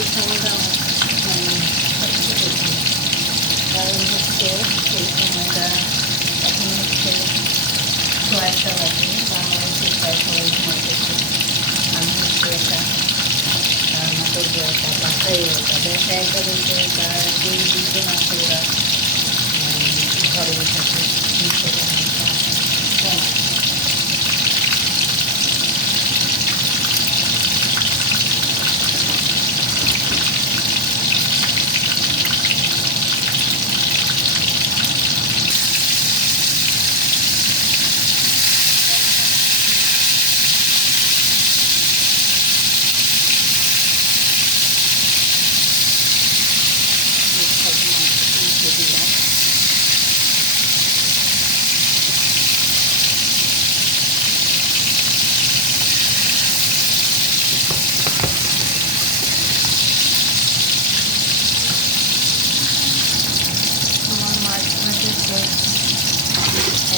এই সময়টা আমার কারণ হচ্ছে এই সময়টা এখন হচ্ছে কয়েকটা বাজে বাংলাদেশের প্রায় সবাই ঘুমাতেছে। আমি হচ্ছে একটা নাটক একটা বাসায় ব্যবসায় করেছে তারা যেই দুজন আছে ওরা ঘরে থাকে নিচে কম।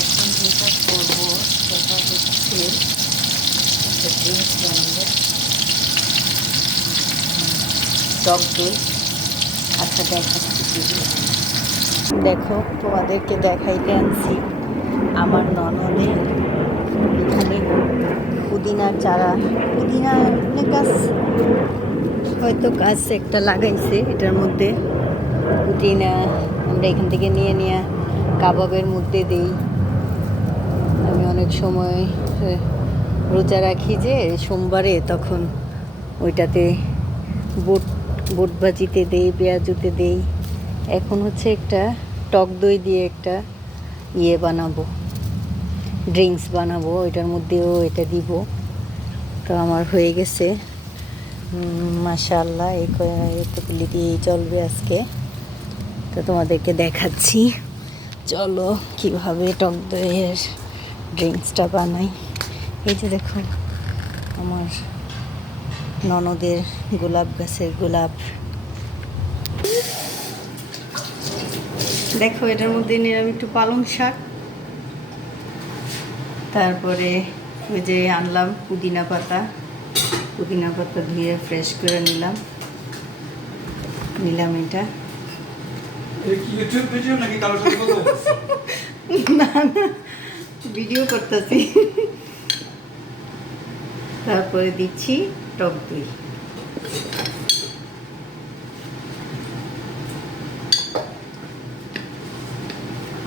এখন যেটা করবো সেটা হচ্ছে একটা ড্রিঙ্কস বানাবো, টক দই। আচ্ছা দেখাচ্ছি কি দেখো, তোমাদেরকে দেখাইতে আনছি আমার ননদের এখানে পুদিনার চারা, পুদিনা গাছ হয়তো গাছ একটা লাগাইছে, এটার মধ্যে পুদিনা আমরা এখান থেকে নিয়ে নিয়ে কাবাবের মধ্যে দিই। আমি অনেক সময় রোজা রাখি যে সোমবারে, তখন ওইটাতে বুট ভাজিতে দেই, পেঁয়াজুতে দেই। এখন হচ্ছে একটা টক দই দিয়ে একটা বানাবো, ড্রিঙ্কস বানাবো, এটার মধ্যেও এটা দিব। তো আমার হয়ে গেছে মাশাআল্লাহ, এতগুলি দিয়েই চলবে আজকে। তো তোমাদেরকে দেখাচ্ছি, চলো কিভাবে টক দইয়ের ড্রিঙ্কসটা বানাই। এই যে দেখো আমার ননদের গোলাপ গাছের গোলাপ, দেখো এটার মধ্যে নিলাম একটু পালং শাক, তারপরে ওই যে আনলাম পুদিনা পাতা ধুয়ে ফ্রেশ করে নিলাম এটা। না ভিডিও করতেছি। তারপরে দিচ্ছি টক দই।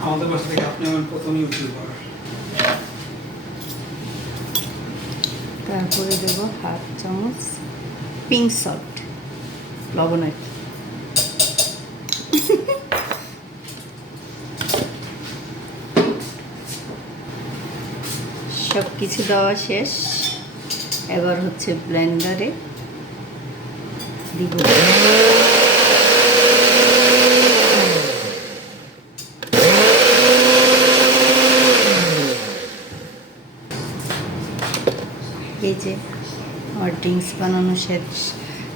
আমাদের বাসা থেকে আপনি আমার প্রথম ইউটিউবার। তারপরে দেব হাফ চামচ পিঙ্ক সল্ট, লবণ আর কি। সব কিছু দেওয়া শেষ, এবার হচ্ছে ব্লেন্ডারে দিব। এই যে আমার ড্রিঙ্কস বানানো শেষ,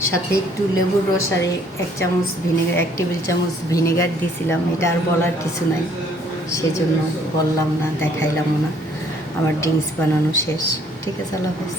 সাথে একটু লেবুর রস আর 1 চামচ ভিনেগার, 1 টেবিল চামচ ভিনেগার দিয়েছিলাম। এটা আর বলার কিছু নাই, সেজন্য বললাম না, দেখাইলামও না। আমার ড্রিঙ্কস বানানো শেষ। ঠিক আছে, আল্লাহ হাফেজ।